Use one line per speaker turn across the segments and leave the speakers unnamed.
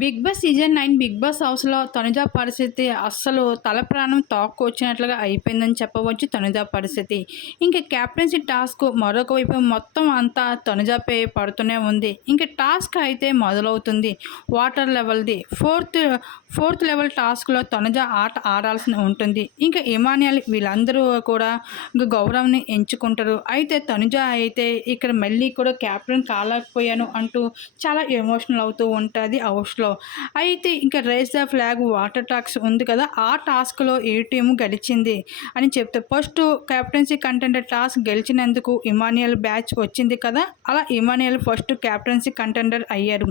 Big Boss season nine Big Boss హౌస్లో తనుజ పరిస్థితి అస్సలు తల ప్రాణం తాక్కు వచ్చినట్లుగా అయిపోయిందని చెప్పవచ్చు తనుజ పరిస్థితి. ఇంకా క్యాప్టెన్సీ టాస్క్ మరొక వైపు మొత్తం అంతా తనుజపై పడుతూనే ఉంది. ఇంకా టాస్క్ అయితే మొదలవుతుంది. వాటర్ లెవెల్ది ఫోర్త్ ఫోర్త్ లెవెల్ టాస్క్లో తనుజ ఆట ఆడాల్సి ఉంటుంది. ఇంకా ఇమానియల్ వీళ్ళందరూ కూడా గౌరవ్ని ఎంచుకుంటారు. అయితే తనుజ అయితే ఇక్కడ మళ్ళీ కూడా క్యాప్టెన్ కాలేకపోయాను అంటూ చాలా ఎమోషనల్ అవుతూ ఉంటుంది. హౌస్లో అయితే ఇంకా race the flag water tasks ఉంది కదా ఆ టాస్క్లో ఏ టీం గెలిచింది అని చెప్తే ఫస్ట్ కెప్టెన్సీ కంటెండర్ టాస్క్ గెలిచినందుకు ఇమానియల్ బ్యాచ్ వచ్చింది కదా అలా ఇమానియల్ ఫస్ట్ కెప్టెన్సీ కంటెండర్ అయ్యారు.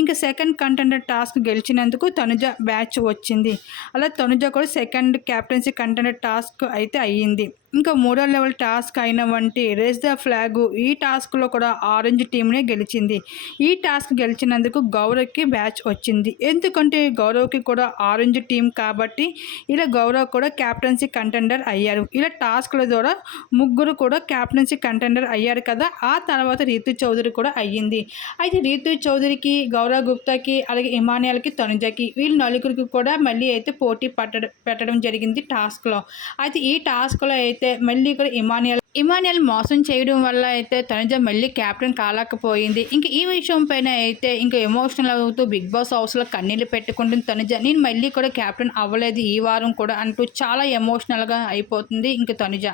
ఇంకా సెకండ్ కంటెండర్ టాస్క్ గెలిచినందుకు తనుజ బ్యాచ్ వచ్చింది. అలా తనుజ కూడా సెకండ్ కెప్టెన్సీ కంటెండర్ టాస్క్ అయితే అయ్యింది. ఇంకా మూడో లెవెల్ టాస్క్ అయిన వంటి రేస్ ద ఫ్లాగ్ ఈ టాస్క్లో కూడా ఆరెంజ్ టీంనే గెలిచింది. ఈ టాస్క్ గెలిచినందుకు గౌరవ్కి బ్యాచ్ వచ్చింది. ఎందుకంటే గౌరవ్కి కూడా ఆరెంజ్ టీం కాబట్టి ఇలా గౌరవ్ కూడా క్యాప్టెన్సీ కంటెండర్ అయ్యారు. ఇలా టాస్క్ల ద్వారా ముగ్గురు కూడా క్యాప్టెన్సీ కంటెండర్ అయ్యారు కదా ఆ తర్వాత రీతు చౌదరి కూడా అయ్యింది. అయితే రీతు చౌదరికి గౌరవ్ గుప్తాకి అలాగే ఇమానియాలకి తనుజకి వీళ్ళు నలుగురికి కూడా మళ్ళీ అయితే పోటీ పట్టడం పెట్టడం జరిగింది టాస్క్లో అయితే ఈ టాస్క్లో అయితే అయితే మళ్ళీ కూడా ఇమానియల్ ఇమానియల్ మోసం చేయడం వల్ల అయితే తనుజ మళ్ళీ క్యాప్టెన్ కాలేకపోయింది. ఇంకా ఈ విషయం పైన అయితే ఇంకా ఎమోషనల్ అవుతూ బిగ్ బాస్ హౌస్లో కన్నీళ్ళు పెట్టుకుంటుంది తనుజ నేను మళ్ళీ కూడా క్యాప్టెన్ అవ్వలేదు ఈ వారం కూడా అంటూ చాలా ఎమోషనల్గా అయిపోతుంది ఇంకా తనుజ.